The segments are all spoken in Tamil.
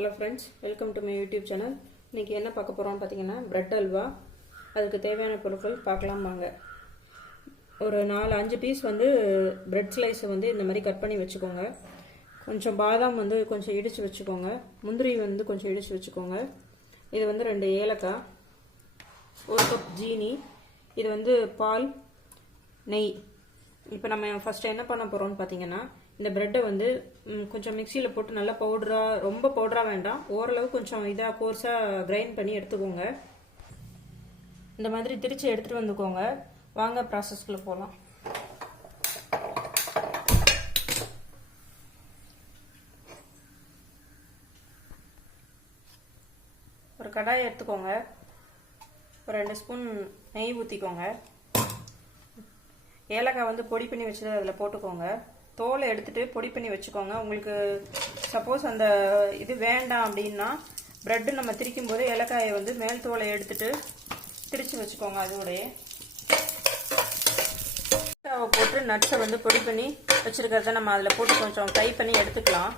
Hello friends welcome to my YouTube channel இன்றைக்கி என்ன பார்க்க போகிறோம்னு பார்த்தீங்கன்னா ப்ரெட் அல்வா. அதுக்கு தேவையான பொருட்கள் பார்க்கலாம் வாங்க. ஒரு நாலு அஞ்சு பீஸ் வந்து ப்ரெட் ஸ்லைஸை வந்து இந்த மாதிரி கட் பண்ணி வச்சுக்கோங்க. கொஞ்சம் பாதாம் வந்து கொஞ்சம் இடித்து வச்சுக்கோங்க. முந்திரி வந்து கொஞ்சம் இடித்து வச்சுக்கோங்க. இது வந்து ரெண்டு ஏலக்காய். ஒரு கப் ஜீனி. இது வந்து பால் நெய். இப்போ நம்ம ஃபஸ்ட்டு என்ன பண்ண போகிறோம்னு பார்த்தீங்கன்னா இந்த பிரெட்டை வந்து கொஞ்சம் மிக்சியில் போட்டு நல்லா பவுடராக ரொம்ப பவுடராக வேண்டாம். ஓரளவு கொஞ்சம் இதாக கோர்ஸாக கிரைண்ட் பண்ணி எடுத்துக்கோங்க. இந்த மாதிரி திரிச்சு எடுத்துகிட்டு வந்துக்கோங்க. வாங்க ப்ராசஸ்க்குள்ளே போகலாம் ஒரு கடாயை எடுத்துக்கோங்க. ஒரு ரெண்டு ஸ்பூன் நெய் ஊற்றிக்கோங்க ஏலக்காய் வந்து பொடி பண்ணி வச்சு அதில் போட்டுக்கோங்க. தோலை எடுத்துகிட்டு பொடி பண்ணி வச்சுக்கோங்க. உங்களுக்கு சப்போஸ் அந்த இது வேண்டாம் அப்படின்னா ப்ரெட்டு நம்ம திரிக்கும் போது ஏலக்காயை வந்து மேல் தோலை எடுத்துட்டு திரித்து வச்சுக்கோங்க அதோடைய. ஏலக்காவை போட்டு நட்ஸை வந்து பொடி பண்ணி வச்சுருக்கிறத நம்ம அதில் போட்டு கொஞ்சம் ஃப்ரை பண்ணி எடுத்துக்கலாம்.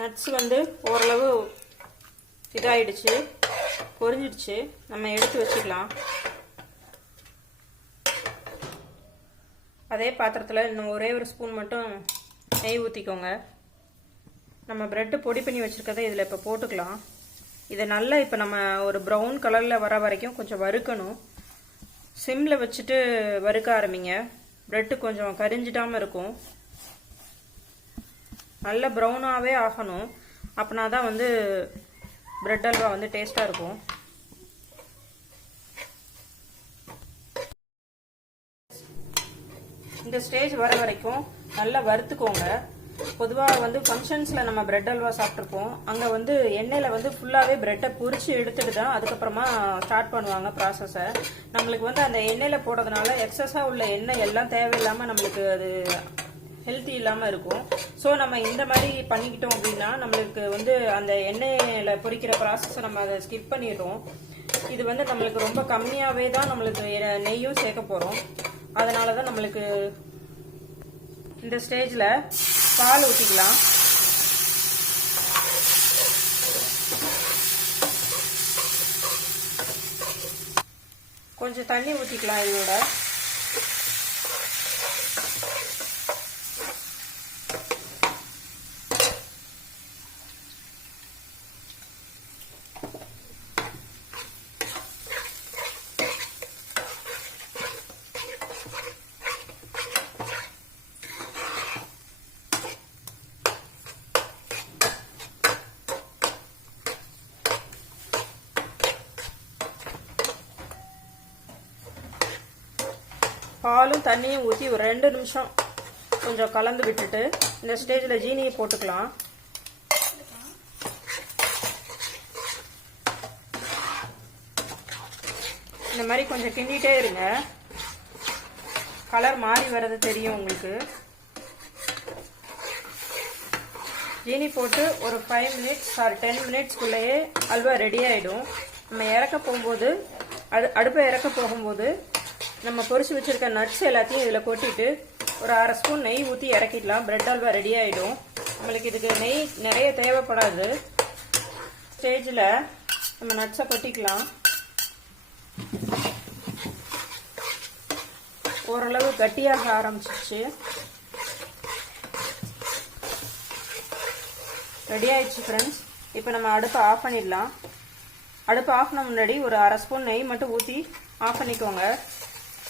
நட்ஸ் வந்து ஓரளவு இதாயிடுச்சு பொரிஞ்சிடுச்சு. நம்ம எடுத்து வச்சுக்கலாம். அதே பாத்திரத்தில் இன்னும் ஒரே ஒரு ஸ்பூன் மட்டும் நெய் ஊற்றிக்கோங்க நம்ம ப்ரெட்டு பொடி பண்ணி வச்சுருக்கதை இதில் இப்போ போட்டுக்கலாம். இதை நல்லா இப்போ நம்ம ஒரு ப்ரௌன் கலரில் வர வரைக்கும் கொஞ்சம் வறுக்கணும். சிம்மில் வச்சுட்டு வறுக்க ஆரம்பிங்க. ப்ரெட்டு கொஞ்சம் கரிஞ்சிடாமல் இருக்கும். நல்ல ப்ரௌனாகவே ஆகணும். அப்படின்னா தான் வந்து ப்ரெட் அல்வா வந்து டேஸ்ட்டாக இருக்கும். இந்த ஸ்டேஜ் வர வரைக்கும் நல்லா வறுத்துக்கோங்க. பொதுவாக வந்து ஃபங்க்ஷன்ஸில் நம்ம பிரெட் அல்வா சாப்பிட்ருப்போம் அங்கே வந்து எண்ணெயில் வந்து ஃபுல்லாகவே பிரெட்டை பொறிச்சு எடுத்துட்டு தான் அதுக்கப்புறமா ஸ்டார்ட் பண்ணுவாங்க ப்ராசஸை நம்மளுக்கு வந்து அந்த எண்ணெயில் போடுறதுனால எக்ஸஸாக உள்ள எண்ணெய் எல்லாம் தேவையில்லாமல் நம்மளுக்கு அது ஹெல்த்தி இல்லாமல் இருக்கும். ஸோ நம்ம இந்த மாதிரி பண்ணிக்கிட்டோம் அப்படின்னா நம்மளுக்கு வந்து அந்த எண்ணெயில் பொரிக்கிற ப்ராசஸை நம்ம அதை ஸ்கிப் பண்ணிடுறோம். இது வந்து நம்மளுக்கு ரொம்ப கம்மியாகவே தான் நம்மளுக்கு நெய்யும் சேர்க்க போகிறோம் அதனால தான் நம்மளுக்கு இந்த ஸ்டேஜில் பால் ஊற்றிக்கலாம் கொஞ்சம் தண்ணி ஊற்றிக்கலாம் இதோட. பாலும் தண்ணியும் ஊற்றி ஒரு ரெண்டு நிமிஷம் கொஞ்சம் கலந்து விட்டுட்டு இந்த ஸ்டேஜில் ஜீனியை போட்டுக்கலாம். இந்த மாதிரி கொஞ்சம் கிண்டிகிட்டே இருங்க. கலர் மாறி வர்றது தெரியும் உங்களுக்கு. ஜீனி போட்டு ஒரு ஃபைவ் மினிட்ஸ் ஆர் டென் மினிட்ஸ்குள்ளேயே அல்வா ரெடி ஆகிடும் நம்ம இறக்க போகும்போது அடு அடுப்பை இறக்க போகும்போது நம்ம பொரிச்சு வச்சிருக்க நட்ஸ் எல்லாத்தையும் இதில் கொட்டிட்டு ஒரு அரை ஸ்பூன் நெய் ஊற்றி இறக்கிடலாம். பிரெட் அல்வா ரெடி ஆகிடும் நம்மளுக்கு இதுக்கு நெய் நிறைய தேவைப்படாது. ஸ்டேஜில் நம்ம நட்ஸை கொட்டிக்கலாம். ஓரளவு கட்டியாக ஆரம்பிச்சிச்சு ரெடி ஆயிடுச்சு ஃப்ரெண்ட்ஸ் இப்போ நம்ம அடுப்பை ஆஃப் பண்ணிடலாம். அடுப்பு ஆஃப் பண்ண முன்னாடி ஒரு அரை ஸ்பூன் நெய் மட்டும் ஊற்றி ஆஃப் பண்ணிக்கோங்க.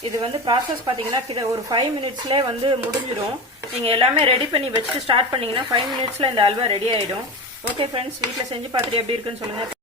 இது வந்து ப்ராசஸ் பார்த்தீங்கன்னா கிட்ட ஒரு ஃபைவ் மினிட்ஸ்லேயே வந்து முடிஞ்சிடும். நீங்கள் எல்லாமே ரெடி பண்ணி வச்சுட்டு ஸ்டார்ட் பண்ணீங்கன்னா ஃபைவ் மினிட்ஸில் இந்த அல்வா ரெடி ஆகிடும் ஓகே ஃப்ரெண்ட்ஸ் வீட்டில் செஞ்சு பார்த்துட்டு எப்படி இருக்குன்னு சொல்லுங்கள்